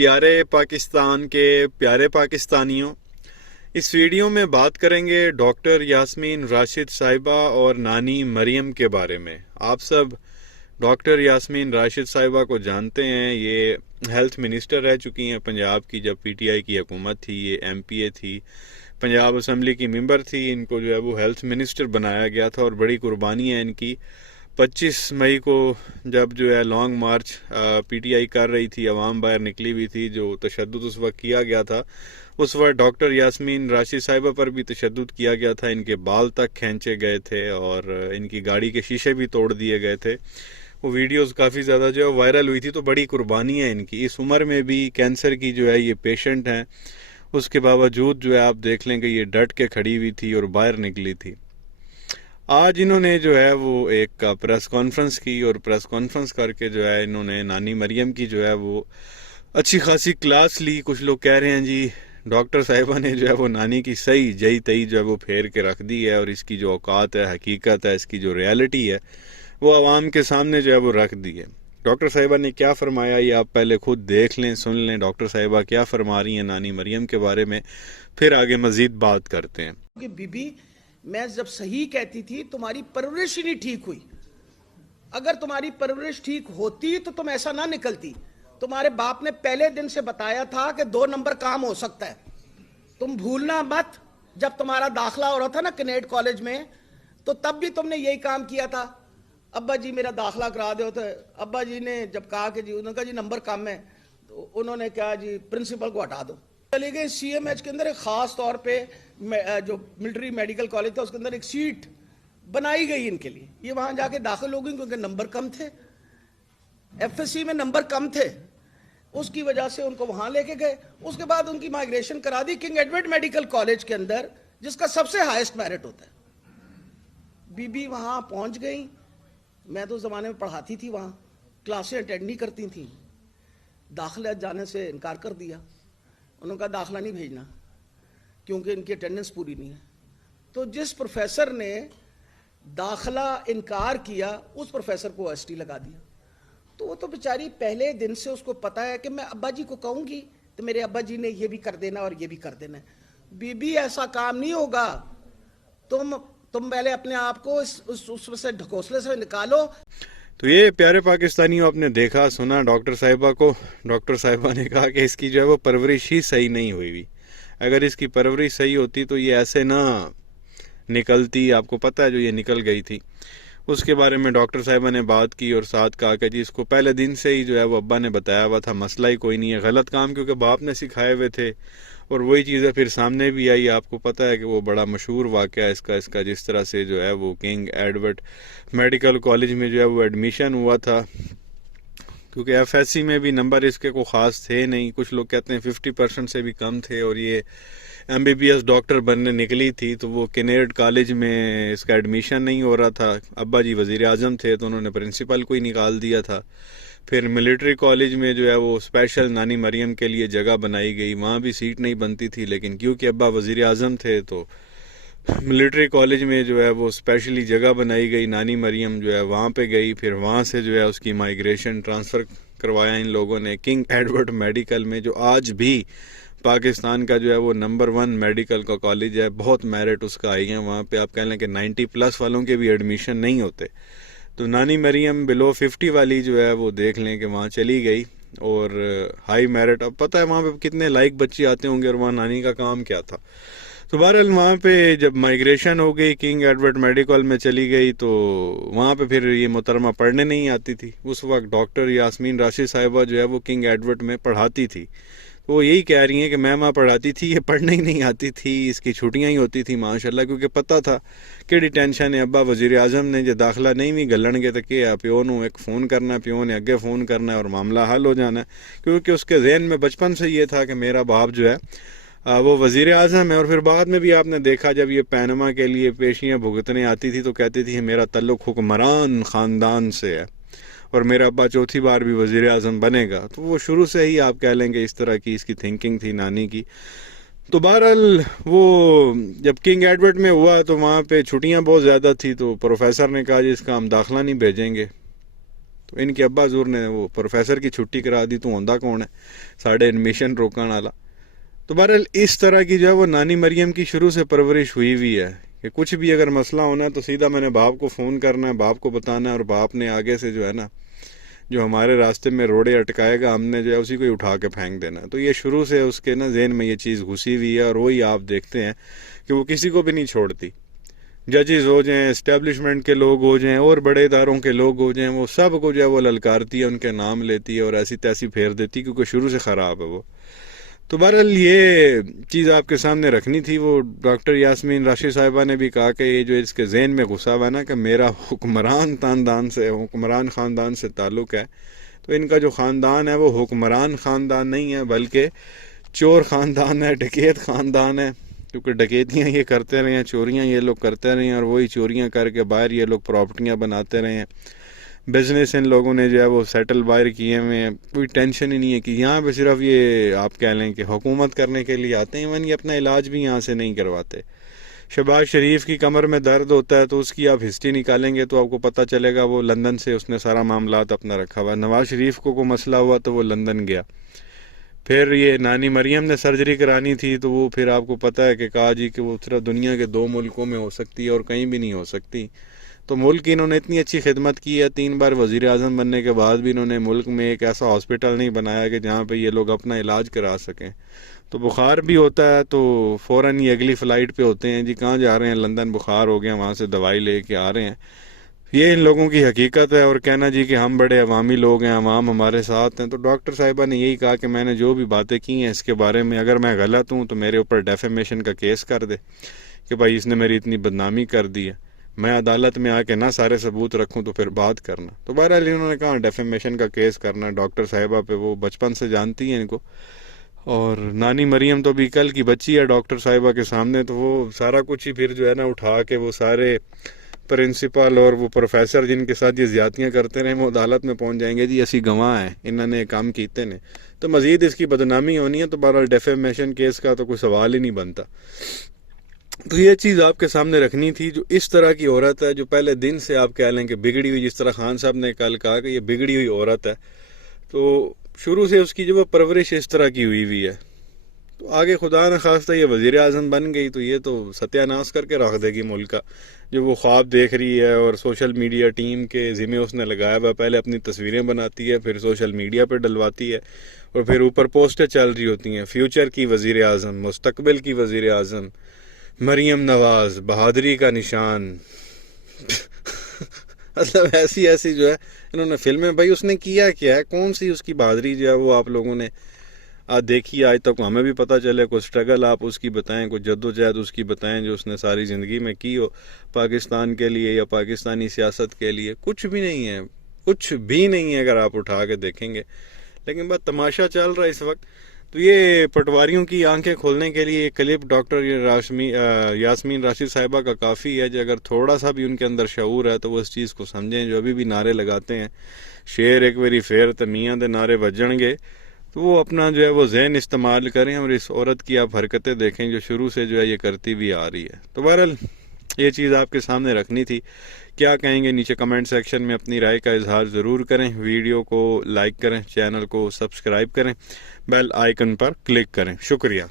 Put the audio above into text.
پیارے پاکستان کے پیارے پاکستانیوں، اس ویڈیو میں بات کریں گے ڈاکٹر یاسمین راشد صاحبہ اور نانی مریم کے بارے میں۔ آپ سب ڈاکٹر یاسمین راشد صاحبہ کو جانتے ہیں، یہ ہیلتھ منسٹر رہ چکی ہیں پنجاب کی۔ جب پی ٹی آئی کی حکومت تھی، یہ ایم پی اے تھی، پنجاب اسمبلی کی ممبر تھی۔ ان کو جو ہے وہ ہیلتھ منسٹر بنایا گیا تھا اور بڑی قربانی ہے ان کی۔ 25 مئی کو جب جو ہے long march P T I کر رہی تھی، عوام باہر نکلی ہوئی تھی، جو تشدد اس وقت کیا گیا تھا، اس وقت ڈاکٹر یاسمین راشد صاحبہ پر بھی تشدد کیا گیا تھا۔ ان کے بال تک کھینچے گئے تھے اور ان کی گاڑی کے شیشے بھی توڑ دیے گئے تھے۔ وہ ویڈیوز کافی زیادہ جو ہے وائرل ہوئی تھی، تو بڑی قربانی ہے ان کی۔ اس عمر میں بھی کینسر کی جو ہے یہ پیشنٹ ہیں، اس کے باوجود جو ہے آپ دیکھ لیں کہ یہ ڈٹ کے کھڑی ہوئی تھی اور باہر نکلی تھی۔ آج انہوں نے جو ہے وہ ایک پریس کانفرنس کی اور پریس کانفرنس کر کے جو ہے انہوں نے نانی مریم کی جو ہے وہ اچھی خاصی کلاس لی۔ کچھ لوگ کہہ رہے ہیں جی ڈاکٹر صاحبہ نے جو ہے وہ نانی کی صحیح جئی تئی جو ہے وہ پھیر کے رکھ دی ہے، اور اس کی جو اوقات ہے، حقیقت ہے، اس کی جو ریالٹی ہے، وہ عوام کے سامنے جو ہے وہ رکھ دی ہے۔ ڈاکٹر صاحبہ نے کیا فرمایا یہ آپ پہلے خود دیکھ لیں، سن لیں ڈاکٹر صاحبہ کیا فرما رہی ہیں نانی مریم کے بارے میں، پھر آگے مزید بات کرتے ہیں۔ کہ بی بی میں جب صحیح کہتی تھی تمہاری پرورش ہی نہیں ٹھیک ہوئی۔ اگر تمہاری پرورش ٹھیک ہوتی تو تم ایسا نہ نکلتی۔ تمہارے باپ نے پہلے دن سے بتایا تھا کہ 2 نمبر کام ہو سکتا ہے۔ تم بھولنا مت، جب تمہارا داخلہ ہو رہا تھا نا کنیڈ کالج میں، تو تب بھی تم نے یہی کام کیا تھا، ابا جی میرا داخلہ کرا دو۔ تو ابا جی نے جب کہا کہ جی، انہوں نے کہا جی نمبر کم ہے، تو انہوں نے کہا جی پرنسپل کو ہٹا دو۔ چلے گئے سی ایم ایچ کے اندر، ایک خاص طور پہ جو ملٹری میڈیکل کالج تھا اس کے اندر ایک سیٹ بنائی گئی ان کے لیے۔ یہ وہاں جا کے داخل ہو گئی کیونکہ نمبر کم تھے، ایف ایس سی میں نمبر کم تھے، اس کی وجہ سے ان کو وہاں لے کے گئے۔ اس کے بعد ان کی مائگریشن کرا the king Edward medical college کے اندر، جس کا سب سے ہائیسٹ میرٹ ہوتا ہے۔ بی بی وہاں پہنچ گئی۔ میں تو اس زمانے میں پڑھاتی تھی، وہاں کلاسیں اٹینڈ نہیں کرتی تھیں، داخلہ جانے سے انکار کر دیا۔ انہوں نے کہا داخلہ نہیں بھیجنا کیونکہ ان کی اٹینڈنس پوری نہیں ہے۔ تو جس پروفیسر نے داخلہ انکار کیا، اس پروفیسر کو ایس ٹی لگا دیا۔ تو وہ تو بیچاری پہلے دن سے اس کو پتا ہے کہ میں ابا جی کو کہوں گی تو میرے ابا جی نے یہ بھی کر دینا اور یہ بھی کر دینا ہے۔ بی بی ایسا کام نہیں ہوگا، تم پہلے اپنے آپ کو اس سے ڈھکوسلے سے نکالو۔ تو یہ پیارے پاکستانیوں، آپ نے دیکھا سنا ڈاکٹر صاحبہ کو۔ ڈاکٹر صاحبہ نے کہا کہ اس کی جو ہے وہ پرورش ہی صحیح نہیں ہوئی۔ اگر اس کی پرورش صحیح ہوتی تو یہ ایسے نہ نکلتی۔ آپ کو پتہ ہے جو یہ نکل گئی تھی، اس کے بارے میں ڈاکٹر صاحبہ نے بات کی اور ساتھ کہا کہ جی اس کو پہلے دن سے ہی جو ہے وہ ابا نے بتایا ہوا تھا، مسئلہ ہی کوئی نہیں ہے، غلط کام کیونکہ باپ نے سکھائے ہوئے تھے، اور وہی چیزیں پھر سامنے بھی آئی۔ آپ کو پتہ ہے کہ وہ بڑا مشہور واقعہ اس کا جس طرح سے جو ہے وہ کنگ ایڈورڈ میڈیکل کالج میں جو ہے وہ ایڈمیشن ہوا تھا، کیونکہ ایف ایس سی میں بھی نمبر اس کے کو خاص تھے نہیں، کچھ لوگ کہتے ہیں 50% سے بھی کم تھے، اور یہ M B B S doctor بننے نکلی تھی، تو وہ کنیڈ کالج میں اس کا ایڈمیشن نہیں ہو رہا تھا۔ ابا جی وزیر اعظم تھے تو انہوں نے پرنسپل کو ہی نکال دیا تھا۔ پھر ملٹری کالج میں جو ہے وہ اسپیشل نانی مریم کے لیے جگہ بنائی گئی، وہاں بھی سیٹ نہیں بنتی تھی، لیکن کیونکہ ابا وزیر اعظم تھے تو ملٹری کالج میں جو ہے وہ اسپیشلی جگہ بنائی گئی۔ نانی مریم جو ہے وہاں پہ گئی، پھر وہاں سے جو ہے اس کی مائگریشن ٹرانسفر کروایا ان لوگوں نے کنگ ایڈورڈ میڈیکل میں، جو آج بھی پاکستان کا جو ہے وہ نمبر 1 میڈیکل کا کالج ہے۔ بہت میرٹ اس کا آئی ہے، وہاں پہ آپ کہہ لیں کہ 90+ والوں کے بھی ایڈمیشن نہیں ہوتے۔ تو نانی مریم بلو 50 والی جو ہے وہ دیکھ لیں کہ وہاں چلی گئی، اور ہائی میرٹ، اب پتہ ہے وہاں پہ کتنے لائق بچے آتے ہوں گے، اور وہاں نانی کا کام کیا تھا۔ تو بہرحال وہاں پہ جب مائگریشن ہو گئی، کنگ ایڈورڈ میڈیکل میں چلی گئی، تو وہاں پہ پھر یہ محترمہ پڑھنے نہیں آتی تھی۔ اس وقت ڈاکٹر یاسمین راشد صاحبہ جو ہے وہ کنگ ایڈورڈ میں پڑھاتی تھی، تو وہ یہی کہہ رہی ہیں کہ میں وہاں پڑھاتی تھی، یہ پڑھنے ہی نہیں آتی تھی، اس کی چھٹیاں ہی ہوتی تھی ماشاءاللہ، کیونکہ پتہ تھا کیڑی ٹینشن ہے، ابا وزیر اعظم نے جو داخلہ نہیں بھی گلن گے تو کہ پیو نو ایک فون کرنا ہے، پیو نے اگے فون کرنا ہے اور معاملہ حل ہو جانا ہے، کیونکہ اس کے ذہن میں بچپن سے یہ تھا کہ میرا باپ جو ہے وہ وزیر اعظم ہے۔ اور پھر بعد میں بھی آپ نے دیکھا جب یہ پینما کے لیے پیشیاں بھگتنے آتی تھی تو کہتی تھی میرا تعلق حکمران خاندان سے ہے، اور میرا ابا چوتھی بار بھی وزیر اعظم بنے گا۔ تو وہ شروع سے ہی آپ کہہ لیں کہ اس طرح کی اس کی تھنکنگ تھی نانی کی۔ تو بہرحال وہ جب کنگ ایڈورڈ میں ہوا تو وہاں پہ چھٹیاں بہت زیادہ تھی، تو پروفیسر نے کہا جی اس کا ہم داخلہ نہیں بھیجیں گے۔ تو ان کے ابا حضور نے وہ پروفیسر کی چھٹی کرا دی، تو ہوندا کون ہے ساڑھے ایڈمیشن روکن والا. تو بہرحال اس طرح کی جو ہے وہ نانی مریم کی شروع سے پرورش ہوئی ہوئی ہے کہ کچھ بھی اگر مسئلہ ہونا ہے تو سیدھا میں نے باپ کو فون کرنا ہے، باپ کو بتانا ہے، اور باپ نے آگے سے جو ہے نا جو ہمارے راستے میں روڑے اٹکائے گا ہم نے جو ہے اسی کو ہی اٹھا کے پھینک دینا ہے. تو یہ شروع سے اس کے نا ذہن میں یہ چیز گھسی ہوئی ہے، اور وہی آپ دیکھتے ہیں کہ وہ کسی کو بھی نہیں چھوڑتی. ججز ہو جائیں، اسٹیبلشمنٹ کے لوگ ہو جائیں، اور بڑے اداروں کے لوگ ہو جائیں، وہ سب کو جو ہے وہ للکارتی ہے، ان کے نام لیتی ہے اور ایسی تیسی پھیر دیتی کیونکہ شروع سے خراب ہے وہ. تو بہرحال یہ چیز آپ کے سامنے رکھنی تھی. وہ ڈاکٹر یاسمین راشد صاحبہ نے بھی کہا کہ یہ جو اس کے ذہن میں غصہ ہوا نا کہ میرا حکمران خاندان سے تعلق ہے، تو ان کا جو خاندان ہے وہ حکمران خاندان نہیں ہے بلکہ چور خاندان ہے، ڈکیت خاندان ہے. کیونکہ ڈکیتیاں یہ کرتے رہے ہیں، چوریاں یہ لوگ کرتے رہے ہیں، اور وہی چوریاں کر کے باہر یہ لوگ پراپرٹیاں بناتے رہے ہیں. بزنس ان لوگوں نے جو ہے وہ سیٹل باہر کیے ہوئے ہیں. کوئی ٹینشن ہی نہیں ہے کہ یہاں پہ صرف یہ آپ کہہ لیں کہ حکومت کرنے کے لیے آتے ہیں، ایون یہ اپنا علاج بھی یہاں سے نہیں کرواتے. شہباز شریف کی کمر میں درد ہوتا ہے تو اس کی آپ ہسٹری نکالیں گے تو آپ کو پتہ چلے گا وہ لندن سے اس نے سارا معاملات اپنا رکھا ہوا. نواز شریف کو کوئی مسئلہ ہوا تو وہ لندن گیا. پھر یہ نانی مریم نے سرجری کرانی تھی تو وہ پھر آپ کو پتہ ہے کہ کہا جی کہ وہ صرف دنیا کے 2 ملکوں میں ہو سکتی ہے اور کہیں بھی نہیں ہو سکتی. تو ملک کی انہوں نے اتنی اچھی خدمت کی ہے، 3 بار وزیر اعظم بننے کے بعد بھی انہوں نے ملک میں ایک ایسا ہاسپٹل نہیں بنایا کہ جہاں پہ یہ لوگ اپنا علاج کرا سکیں. تو بخار بھی ہوتا ہے تو فوراً ہی اگلی فلائٹ پہ ہوتے ہیں، جی کہاں جا رہے ہیں، لندن بخار ہو گیا، وہاں سے دوائی لے کے آ رہے ہیں. یہ ان لوگوں کی حقیقت ہے. اور کہنا جی کہ ہم بڑے عوامی لوگ ہیں، عوام ہمارے ساتھ ہیں. تو ڈاکٹر صاحبہ نے یہی کہا کہ میں نے جو بھی باتیں کی ہیں اس کے بارے میں اگر میں غلط ہوں تو میرے اوپر ڈیفیمیشن کا کیس کر دے کہ بھائی اس نے میری اتنی بدنامی کر دی ہے. میں عدالت میں آ کے نہ سارے ثبوت رکھوں تو پھر بات کرنا. تو بہرحال انہوں نے کہا ڈیفیمیشن کا کیس کرنا ڈاکٹر صاحبہ پہ. وہ بچپن سے جانتی ہیں ان کو. اور نانی مریم تو بھی کل کی بچی ہے ڈاکٹر صاحبہ کے سامنے. تو وہ سارا کچھ ہی پھر جو ہے نا اٹھا کے وہ سارے پرنسپل اور وہ پروفیسر جن کے ساتھ یہ زیادتیاں کرتے رہے وہ عدالت میں پہنچ جائیں گے جی اسی گواہ ہیں انہوں نے کام کیتے نے. تو مزید اس کی بدنامی ہونی ہے. تو بہرحال ڈیفیمیشن کیس کا تو کوئی سوال ہی نہیں بنتا. تو یہ چیز آپ کے سامنے رکھنی تھی. جو اس طرح کی عورت ہے جو پہلے دن سے آپ کہہ لیں کہ بگڑی ہوئی، جس طرح خان صاحب نے کل کہا کہ یہ بگڑی ہوئی عورت ہے، تو شروع سے اس کی جو پرورش اس طرح کی ہوئی ہے. تو آگے خدا نہ خواستہ یہ وزیر اعظم بن گئی تو یہ تو ستیہ ناش کر کے رکھ دے گی ملک کا. جو وہ خواب دیکھ رہی ہے اور سوشل میڈیا ٹیم کے ذمہ اس نے لگایا ہوا، پہلے اپنی تصویریں بناتی ہے، پھر سوشل میڈیا پہ ڈلواتی ہے، اور پھر اوپر پوسٹیں چل رہی ہوتی ہیں فیوچر کی وزیر اعظم، مستقبل کی وزیر اعظم، مریم نواز، بہادری کا نشان. مطلب ایسی جو ہے انہوں نے فلمیں، بھائی اس نے کیا کیا ہے، کون سی اس کی بہادری جو ہے وہ آپ لوگوں نے دیکھی آج تک ہمیں بھی پتہ چلے. کوئی سٹرگل آپ اس کی بتائیں، کوئی جدوجہد اس کی بتائیں جو اس نے ساری زندگی میں کی ہو پاکستان کے لیے یا پاکستانی سیاست کے لیے. کچھ بھی نہیں ہے، کچھ بھی نہیں ہے اگر آپ اٹھا کے دیکھیں گے. لیکن بس تماشا چل رہا ہے اس وقت. تو یہ پٹواریوں کی آنکھیں کھولنے کے لیے یہ کلپ ڈاکٹر یاسمین راشد صاحبہ کا کافی ہے. جو اگر تھوڑا سا بھی ان کے اندر شعور ہے تو وہ اس چیز کو سمجھیں. جو ابھی بھی نعرے لگاتے ہیں شیر ایک ویری فیر تے میاں دے نعرے بجن گے، تو وہ اپنا جو ہے وہ ذہن استعمال کریں اور اس عورت کی آپ حرکتیں دیکھیں جو شروع سے جو ہے یہ کرتی بھی آ رہی ہے. تو بہرحال یہ چیز آپ کے سامنے رکھنی تھی. کیا کہیں گے نیچے کمنٹ سیکشن میں اپنی رائے کا اظہار ضرور کریں. ویڈیو کو لائک کریں، چینل کو سبسکرائب کریں، بیل آئیکن پر کلک کریں. شکریہ.